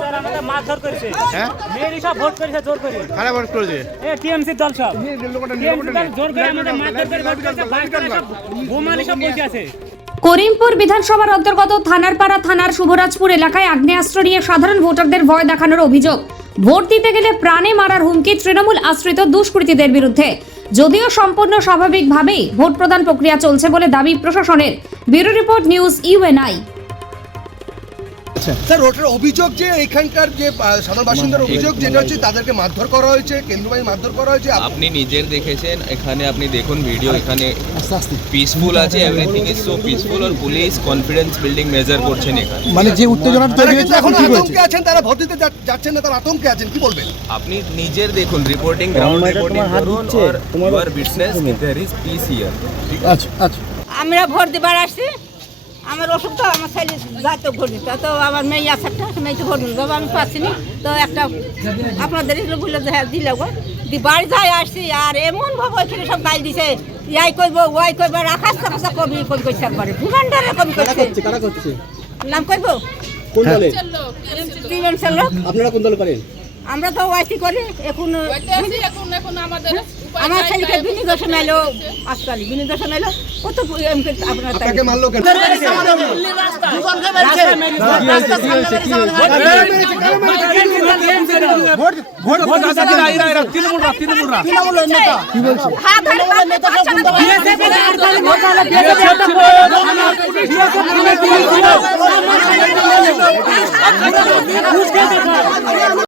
Sir আমাদের মারধর করেছে। হ্যাঁ? মেয়েরই সব ভোট করেছে জোর করে। কারা ভোট করেছে। এ টিএমসি দল সব। টিএমসি দল জোর করে আমাদের মারধর করে ভোট করেছে বাচ্চারা সব বোমালি সব বসে আছে। করিমপুর বিধানসভার অন্তর্গত থানারপাড়া থানার শুভরাজপুর এলাকায় আগ্নেয়াস্ত্র নিয়ে সাধারণ ভোটারদের ভয় দেখানোর অভিযোগ। ভোট দিতে গেলে প্রাণে মারার হুমকি তৃণমূল আশ্রিত দুষ্কৃতীদের বিরুদ্ধে। যদিও সম্পূর্ণ স্বাভাবিকভাবেই ভোট প্রদান প্রক্রিয়া চলছে বলে দাবি প্রশাসনের। Bureau report news UNI sir ওটার অভিযোগ যে এখানকার যে সাধারণ বাসিন্দার অভিযোগ যেটা হচ্ছে তাদেরকে মারধর করা হয়েছে কেন্দ্রবাহিনী মারধর করা হয়েছে। আপনি নিজের দেখেছেন এখানে আপনি দেখুন ভিডিও এখানে পিসফুল আছে এভরিথিং ইজ সো পিসফুল আর পুলিশ কনফিডেন্স বিল্ডিং মেজার করছেন এখানে। মানে যে উত্তেজনা তারা কিন্তু এখন আতঙ্কে আছেন তারা যা- যাচ্ছেন না তারা আতঙ্কে আছেন কি বলবেন? আপনি নিজের দেখুন রিপোর্টিং গ্রাউন্ড রিপোর্টিং করুন are you are witness there is peace here আচ্ছা আচ্ছা। আমরা ভোট দিবার আসছি। আমার অসুখ তো আমার ছেলে যাই তো তো আমার মেয়ে আছে একটা মেয়ে তো ভোট দিতে আমি পাচ্ছি না। তো একটা আপনাদের এগুলো বলল যে হ্যাঁ দিলে গো। দি বাড়ি যাই আসছি আর এমন ভাবে ওইখানে সব গাল দিছে ইয়াই করব ওয়াই করব রাখাস টাকা কবি কবি করছে একবারে। ভুগান্ডারে কবি করছে। নাম করব কোন দলে? আপনারা কোন দলে করেন আমরা তো ওয়াইটি করি এখন এখন এখন আমাদের আমার ছেলেকে তাই বিনিদর্শন এলো আসকালি বিনিদর্শন এলো কত আপনার তাকে মারলো কেন হাত